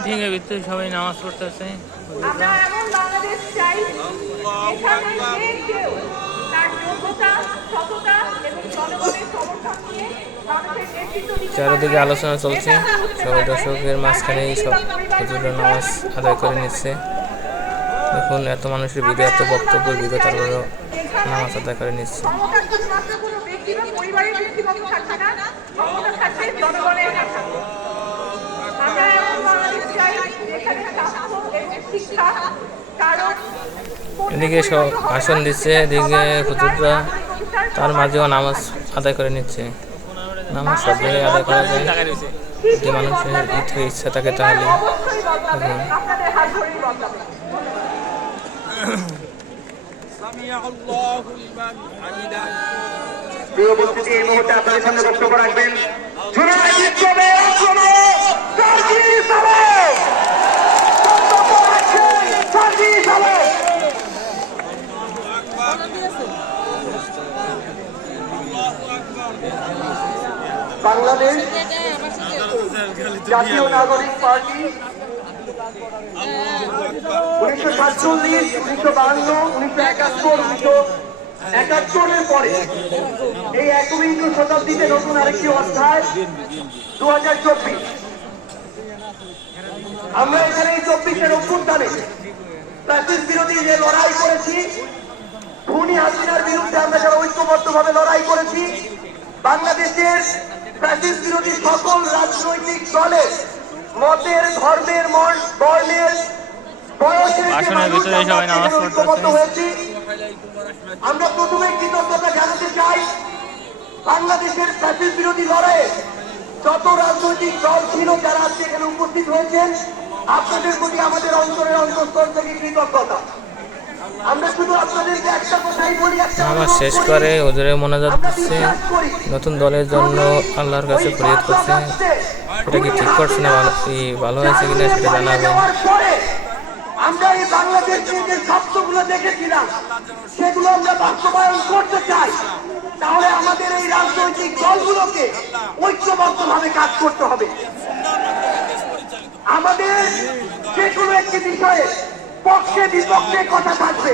Meeting এর ভিতরে সবাই নামাজ পড়তেছে। আমরা এমন বাংলাদেশ চাই যেখানে যে কেউ তার যোগ্যতা, সততা এবং জনগণের সমর্থন নিয়ে মানুষের নেতৃত্ব দিতে চারিদিকে আলোচনা চলছে, সবাই দর্শকের মাঝখানেই সব হুজুররা নামাজ আদায় করে নিচ্ছে। দেখুন এত মানুষের ভিড়ে, এত বক্তব্যের ভিড়ে তারপরেও নামাজ আদায় করে নিচ্ছে। এদিকে সব ভাষণ দিচ্ছে, এদিকে হুজুররা তার মাঝেও নামাজ আদায় করে নিচ্ছে। নামাজ সব জায়গায় আদায় করা যায়, যদি মানুষের ইচ্ছা থাকে তাহলে। প্রিয় উপস্থিতি, এই মুহূর্তে আপনাদের সামনে বক্তব্য রাখবেন বাংলাদেশ জাতীয় নাগরিক পার্টি 1947, 1952, 1971, 1971 পরে এই একবিংশ শতাব্দীতে নতুন আরেকটি অধ্যায় 2024। আমরা এখানে এই 24-এর অভ্যুত্থানে ফ্যাসিস্ট বিরোধী যে লড়াই করেছি, খুনি হাসিনার বিরুদ্ধে আমরা যারা ঐক্যবদ্ধভাবে লড়াই করেছি, বাংলাদেশের ফ্যাসিস্ট বিরোধী সকল রাজনৈতিক দলের মতের, ধর্মের, বর্ণের, বয়সের ঐক্যবদ্ধ হয়েছি। আমরা প্রথমে কৃতজ্ঞতা জানাতে চাই বাংলাদেশের ফ্যাসিস্ট বিরোধী লড়াইয়ে যত রাজনৈতিক দল ছিল যারা আজকে এখানে উপস্থিত হয়েছেন, আপনাদের প্রতি আমাদের অন্তরের অন্তঃস্থল থেকে কৃতজ্ঞতা। আমরা শুধু আপনাদেরকে একটা কথাই বলি, নামাজ শেষ করে হুজুরে মোনাজাত দিচ্ছে, নতুন দলের জন্য আল্লাহর কাছে ফরিয়াদ করছে। এটা কি ঠিক করছে না, ভালো হয়েছে কিনা সেটা জানাবেন। আমরা এই বাংলাদেশে যে শব্দগুলো দেখেছিলাম সেগুলো আমরা বাস্তবায়ন করতে চাই, তাহলে আমাদের এই রাজনৈতিক দলগুলোকে ঐক্যবদ্ধভাবে কাজ করতে হবে। আমাদের যে কোনো একটি বিষয়ে পক্ষে বিপক্ষে কথা থাকবে।